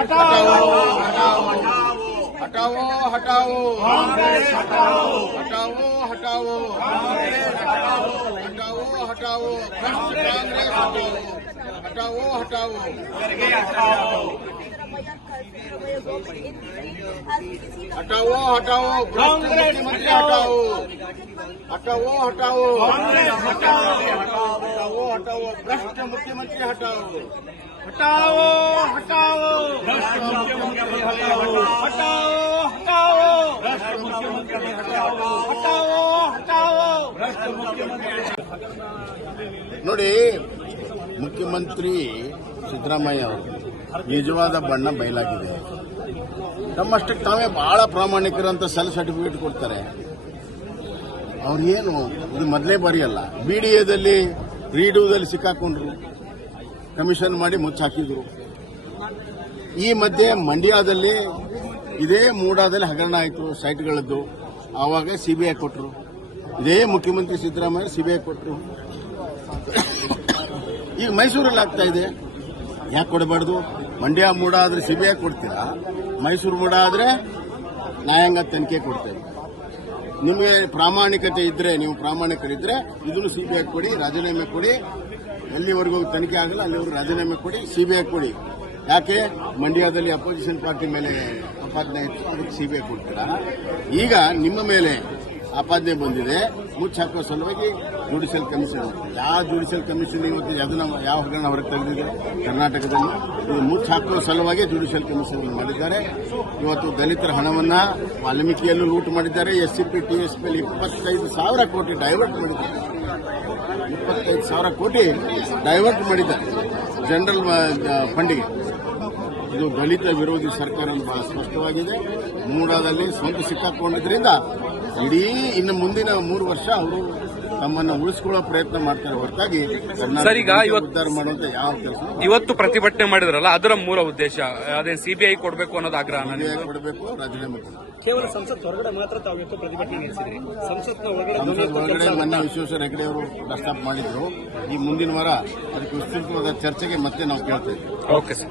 हटाओ हटाओ हटाओ हटाओ हटाओ हटाओ हटाओ हटाओ कांग्रेस हटाओ हटाओ हटाओ હટાવો હટાવો કોંગ્રેસ હટાવો. હટાવો. હટાવો કોંગ્રેસ હટાવો. હટાવો હટાવો ભ્રષ્ટ મુખ્યમંત્રી હટાવો. હટાવો હટાવો. ભ્રષ્ટ મુખ્યમંત્રી હટાવો. હટાવો હટાવો. ભ્રષ્ટ મુખ્યમંત્રી હટાવો. હટાવો હટાવો. ભ્ರષ્ટ મુખ્ಯಮಂತ್ರಿ ನೋಡಿ ಮುಖ್ಯಮಂತ್ರಿ ಸಿದ್ದರಾಮಯ್ಯ ನಿಜವಾದ ಬಣ್ಣ ಬಯಲಾಗಿದೆ. ತಮ್ಮಷ್ಟಕ್ಕೆ ತಾವೇ ಬಹಳ ಪ್ರಾಮಾಣಿಕರಂತ ಸೆಲ್ ಸರ್ಟಿಫಿಕೇಟ್ ಕೊಡ್ತಾರೆ. ಅವ್ರು ಏನು, ಇದು ಮೊದಲೇ ಬಾರಿ ಅಲ್ಲ ಬಿ ಡಿ ಎದಲ್ಲಿ ರೀಡೂದಲ್ಲಿ ಸಿಕ್ಕಾಕೊಂಡ್ರು. ಕಮಿಷನ್ ಮಾಡಿ ಮುಚ್ಚಾಕಿದ್ರು. ಈ ಮಧ್ಯೆ ಮಂಡ್ಯದಲ್ಲಿ, ಇದೇ ಮೂಡಾದಲ್ಲಿ ಹಗರಣ ಆಯಿತು ಸೈಟ್ಗಳದ್ದು ಆವಾಗ ಸಿಬಿಐ ಕೊಟ್ಟರು ಇದೇ ಮುಖ್ಯಮಂತ್ರಿ ಸಿದ್ದರಾಮಯ್ಯ ಸಿಬಿಐ ಕೊಟ್ಟರು ಈಗ ಮೈಸೂರಲ್ಲಿ ಆಗ್ತಾ ಇದೆ. ಯಾಕೆ ಕೊಡಬಾರ್ದು? ಮಂಡ್ಯ ಮೂಡ ಆದ್ರೆ ಸಿಬಿಐ ಕೊಡ್ತೀರಾ? ಮೈಸೂರು ಮೂಡ ಆದ್ರೆ ನ್ಯಾಯಾಂಗ ತನಿಖೆ ಕೊಡ್ತೇವೆ. ನಿಮಗೆ ಪ್ರಾಮಾಣಿಕತೆ ಇದ್ರೆ, ನೀವು ಪ್ರಾಮಾಣಿಕರಿದ್ರೆ ಇದನ್ನು ಸಿಬಿಐ ಕೊಡಿ, ರಾಜೀನಾಮೆ ಕೊಡಿ. ಎಲ್ಲಿವರೆಗೂ ತನಿಖೆ ಆಗಲ್ಲ, ಅಲ್ಲಿವರೆಗೂ ರಾಜೀನಾಮೆ ಕೊಡಿ ಸಿಬಿಐ ಕೊಡಿ. ಯಾಕೆ? ಮಂಡ್ಯದಲ್ಲಿ ಅಪೋಸಿಷನ್ ಪಾರ್ಟಿ ಮೇಲೆ ಆಪಾದನೆ ಇತ್ತು, ಅದಕ್ಕೆ ಸಿಬಿಐ ಕೊಡ್ತೀರಾ? ಈಗ ನಿಮ್ಮ ಮೇಲೆ ಆಪಾದನೆ ಬಂದಿದೆ. ಮುಚ್ಚಾಕೋ ಸಲುವಾಗಿ ಜುಡಿಷಿಯಲ್ ಕಮಿಷನ್ ಯಾವ ಜುಡಿಷಿಯಲ್ ಕಮಿಷನ್ ಇವತ್ತು ಅದನ್ನ ಯಾವ ಹಗರಣ ಹೊರಗೆ ತೆಗೆದಿದೆ? ಕರ್ನಾಟಕದಲ್ಲಿ. ಇದು ಮುಚ್ಚಾಕೋ ಸಲುವಾಗಿ ಜುಡಿಷಿಯಲ್ ಕಮಿಷನ್ ಮಾಡಿದ್ದಾರೆ. ಇವತ್ತು ದಲಿತರ ಹಣವನ್ನ ವಾಲ್ಮೀಕಿಯಲ್ಲೂ ಲೂಟ್ ಮಾಡಿದ್ದಾರೆ. S C P T S P ಇಪ್ಪತ್ತೈದು ಸಾವಿರ ಕೋಟಿ ಡೈವರ್ಟ್ ಮಾಡಿದ್ದಾರೆ. ಇಪ್ಪತ್ತೈದು ಸಾವಿರ ಕೋಟಿ ಡೈವರ್ಟ್ ಮಾಡಿದ್ದಾರೆ. ಜನರಲ್ ಫಂಡಿಗೆ ಇದು ದಲಿತ ವಿರೋಧಿ ಸರ್ಕಾರ ಅಂತ ಬಹಳ ಸ್ಪಷ್ಟವಾಗಿದೆ. ಮೂಡಾದಲ್ಲಿ ಸ್ವಂತ ಸಿಕ್ಕಾಕೊಂಡಿದ್ರಿಂದ ಇಡೀ ಇನ್ನು ಮುಂದಿನ ಮೂರು ವರ್ಷ ಅವರು ತಮ್ಮನ್ನು ಉಳಿಸಿಕೊಳ್ಳೋ ಪ್ರಯತ್ನ ಮಾಡ್ತಾರೆ. ಹೊರತಾಗಿ ಸರ್, ಈಗ ಇವತ್ತು- ಉದ್ಧಾರ ಮಾಡುವಂತ ಯಾವ ಕೆಲಸ ಇವತ್ತು ಪ್ರತಿಭಟನೆ ಮಾಡಿದ್ರಲ್ಲ ಅದರ ಮೂಲ ಉದ್ದೇಶ ಅದೇ ಸಿಬಿಐ ಕೊಡಬೇಕು ಅನ್ನೋದು ಆಗ್ರಹ ಕೊಡಬೇಕು ರಾಜೀನಾಮೆ ಕೇವಲ ಸಂಸತ್ ಹೊರಗಡೆ ಮಾತ್ರ ತಾವು ಇವತ್ತು ಪ್ರತಿಭಟನೆ ನಡೆಸಿದ್ರಿ. ಸಂಸತ್ನ ಒಳಗಡೆ ಸಂಸತ್ ಒಳಗಡೆ ಮೊನ್ನೆ ವಿಶ್ವೇಶ್ವರ ಹೆಗಡೆ ಅವರು ಪ್ರಸ್ತಾಪ ಮಾಡಿದ್ರು. ಈ ಮುಂದಿನ ವಾರ ಅದಕ್ಕೆ ವಿಸ್ತೃತವಾದ ಚರ್ಚೆಗೆ ಮತ್ತೆ ನಾವು ಕೇಳ್ತೇವೆ. Okay sir.